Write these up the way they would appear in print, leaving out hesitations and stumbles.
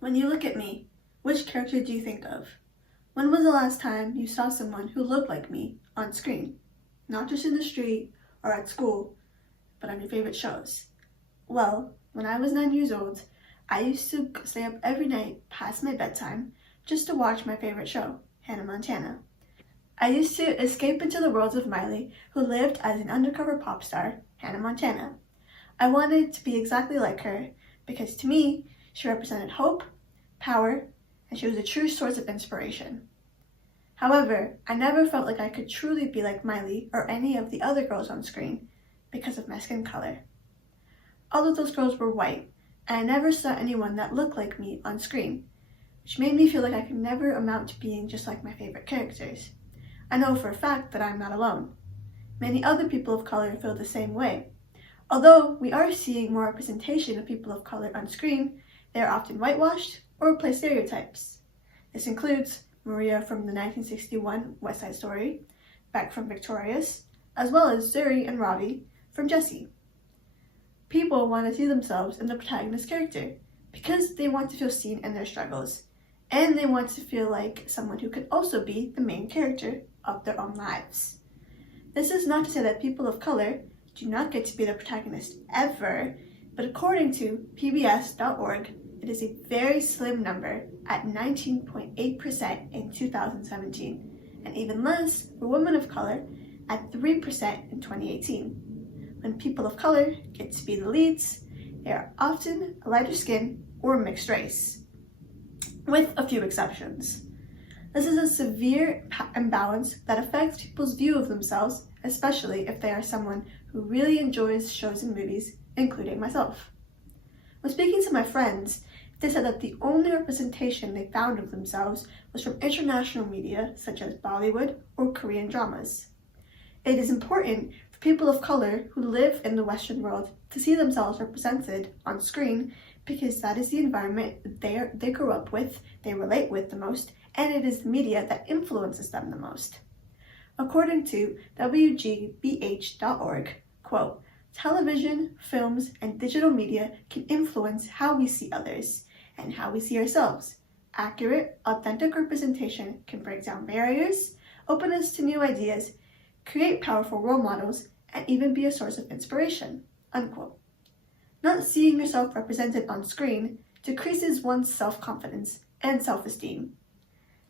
When you look at me, which character do you think of? When was the last time you saw someone who looked like me on screen? Not just in the street or at school, but on your favorite shows. Well, when I was 9 years old, I used to stay up every night past my bedtime just to watch my favorite show, Hannah Montana. I used to escape into the worlds of Miley, who lived as an undercover pop star, Hannah Montana. I wanted to be exactly like her because to me, she represented hope, power, and she was a true source of inspiration. However, I never felt like I could truly be like Miley or any of the other girls on screen because of my skin color. All of those girls were white, and I never saw anyone that looked like me on screen, which made me feel like I could never amount to being just like my favorite characters. I know for a fact that I'm not alone. Many other people of color feel the same way. Although we are seeing more representation of people of color on screen, they are often whitewashed or play stereotypes. This includes Maria from the 1961 West Side Story, Beck from Victorious, as well as Zuri and Robbie from Jessie. People want to see themselves in the protagonist character because they want to feel seen in their struggles, and they want to feel like someone who could also be the main character of their own lives. This is not to say that people of color do not get to be the protagonist ever, but according to PBS.org, it is a very slim number at 19.8% in 2017, and even less for women of color at 3% in 2018. When people of color get to be the leads, they are often a lighter skin or mixed race, with a few exceptions. This is a severe imbalance that affects people's view of themselves, especially if they are someone who really enjoys shows and movies, including myself. When speaking to my friends, they said that the only representation they found of themselves was from international media such as Bollywood or Korean dramas. It is important for people of color who live in the Western world to see themselves represented on screen because that is the environment they grew up with, they relate with the most, and it is the media that influences them the most. According to WGBH.org, quote, television, films, and digital media can influence how we see others and how we see ourselves. Accurate, authentic representation can break down barriers, open us to new ideas, create powerful role models, and even be a source of inspiration, unquote. Not seeing yourself represented on screen decreases one's self-confidence and self-esteem.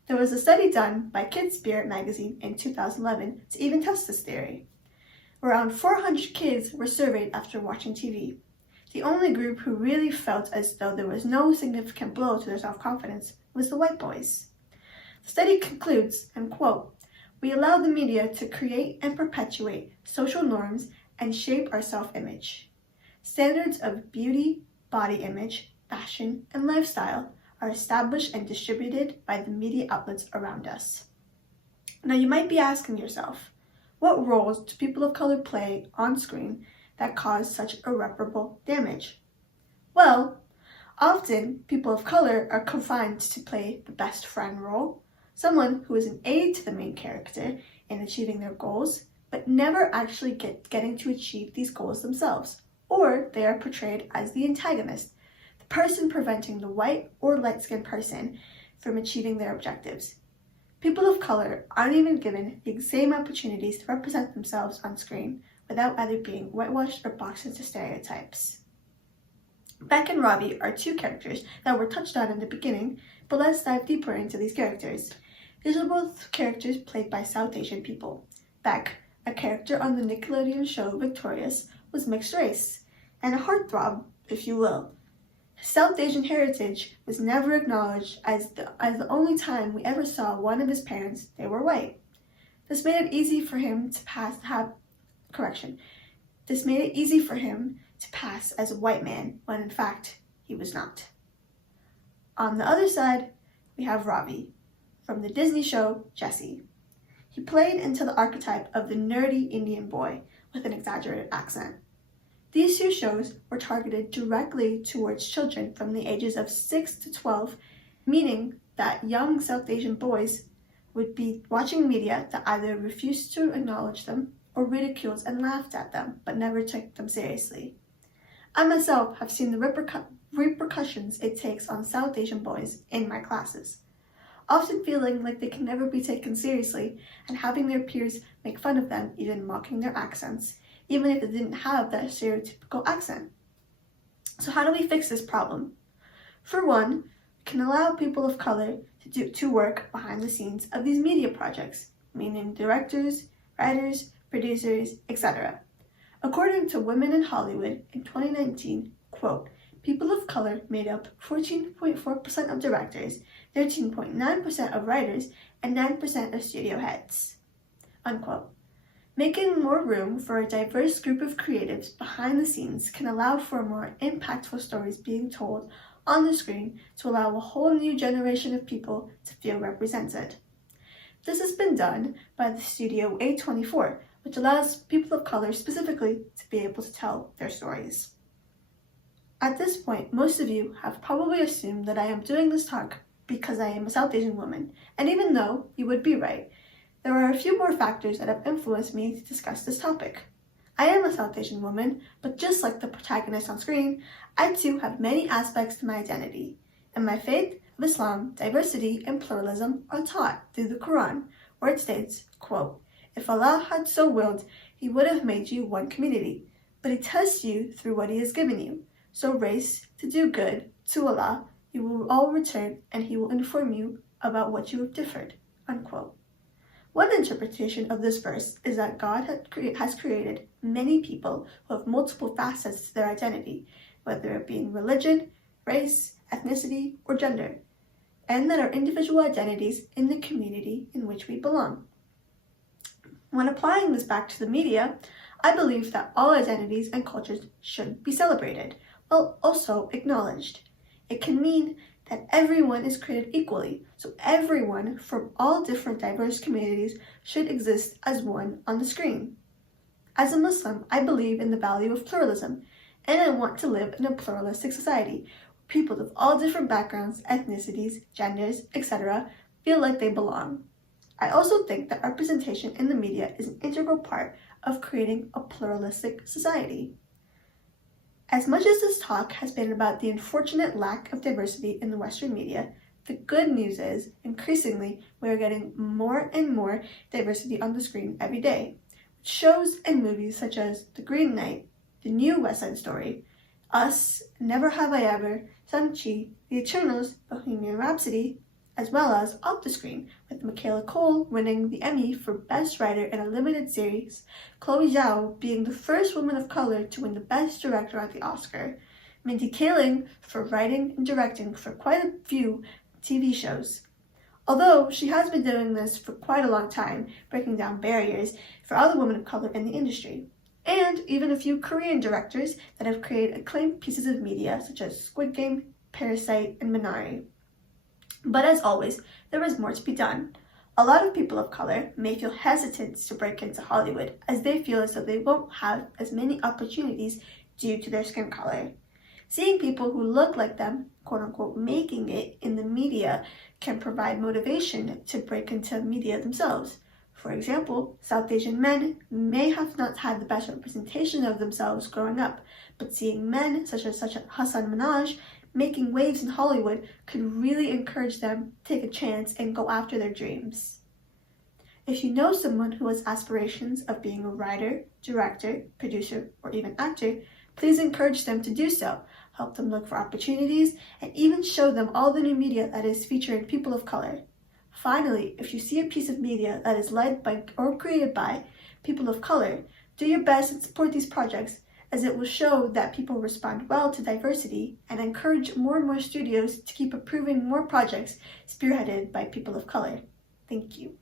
There was a study done by Kid Spirit magazine in 2011 to even test this theory. Around 400 kids were surveyed after watching TV. The only group who really felt as though there was no significant blow to their self-confidence was the white boys. The study concludes, and quote, we allow the media to create and perpetuate social norms and shape our self-image. Standards of beauty, body image, fashion, and lifestyle are established and distributed by the media outlets around us. Now you might be asking yourself, what roles do people of color play on screen that cause such irreparable damage? Well, often people of color are confined to play the best friend role, someone who is an aid to the main character in achieving their goals, but never actually getting to achieve these goals themselves, or they are portrayed as the antagonist, the person preventing the white or light-skinned person from achieving their objectives. People of color aren't even given the same opportunities to represent themselves on screen without either being whitewashed or boxed into stereotypes. Beck and Robbie are two characters that were touched on in the beginning, but let's dive deeper into these characters. These are both characters played by South Asian people. Beck, a character on the Nickelodeon show Victorious, was mixed race, and a heartthrob, if you will. His South Asian heritage was never acknowledged as the only time we ever saw one of his parents, they were white. This made it easy for him to pass as a white man when in fact he was not. On the other side, we have Robbie from the Disney show Jessie. He played into the archetype of the nerdy Indian boy with an exaggerated accent. These two shows were targeted directly towards children from the ages of 6 to 12, meaning that young South Asian boys would be watching media that either refused to acknowledge them or ridiculed and laughed at them, but never took them seriously. I myself have seen the repercussions it takes on South Asian boys in my classes, often feeling like they can never be taken seriously and having their peers make fun of them, even mocking their accents, even if they didn't have that stereotypical accent. So how do we fix this problem? For one, we can allow people of color to work behind the scenes of these media projects, meaning directors, writers, producers, etc. According to Women in Hollywood in 2019, quote, people of color made up 14.4% of directors, 13.9% of writers, and 9% of studio heads, unquote. Making more room for a diverse group of creatives behind the scenes can allow for more impactful stories being told on the screen to allow a whole new generation of people to feel represented. This has been done by the Studio A24, which allows people of color specifically to be able to tell their stories. At this point, most of you have probably assumed that I am doing this talk because I am a South Asian woman, and even though you would be right, there are a few more factors that have influenced me to discuss this topic. I am a South Asian woman, but just like the protagonist on screen, I too have many aspects to my identity. In my faith of Islam, diversity and pluralism are taught through the Quran, where it states, quote, if Allah had so willed, He would have made you one community, but He tests you through what He has given you. So race to do good to Allah, you will all return and He will inform you about what you have differed, unquote. One interpretation of this verse is that God has created many people who have multiple facets to their identity, whether it be in religion, race, ethnicity, or gender, and that are individual identities in the community in which we belong. When applying this back to the media, I believe that all identities and cultures should be celebrated, while also acknowledged. It can mean that everyone is created equally, so everyone from all different diverse communities should exist as one on the screen. As a Muslim, I believe in the value of pluralism, and I want to live in a pluralistic society where people of all different backgrounds, ethnicities, genders, etc. feel like they belong. I also think that representation in the media is an integral part of creating a pluralistic society. As much as this talk has been about the unfortunate lack of diversity in the Western media, the good news is, increasingly, we are getting more and more diversity on the screen every day. Shows and movies such as The Green Knight, The New West Side Story, Us, Never Have I Ever, Shang-Chi, The Eternals, Bohemian Rhapsody, as well as Off the Screen, with Michaela Cole winning the Emmy for Best Writer in a Limited Series, Chloe Zhao being the first woman of color to win the Best Director at the Oscar, Mindy Kaling for writing and directing for quite a few TV shows. Although she has been doing this for quite a long time, breaking down barriers for other women of color in the industry, and even a few Korean directors that have created acclaimed pieces of media such as Squid Game, Parasite, and Minari. But as always, there is more to be done. A lot of people of color may feel hesitant to break into Hollywood as they feel as though they won't have as many opportunities due to their skin color. Seeing people who look like them, quote-unquote, making it in the media can provide motivation to break into media themselves. For example, South Asian men may have not had the best representation of themselves growing up, but seeing men such as Hassan Minhaj making waves in Hollywood could really encourage them to take a chance and go after their dreams. If you know someone who has aspirations of being a writer, director, producer, or even actor, please encourage them to do so. Help them look for opportunities, and even show them all the new media that is featuring people of color. Finally, if you see a piece of media that is led by or created by people of color, do your best and support these projects, as it will show that people respond well to diversity and encourage more and more studios to keep approving more projects spearheaded by people of color. Thank you.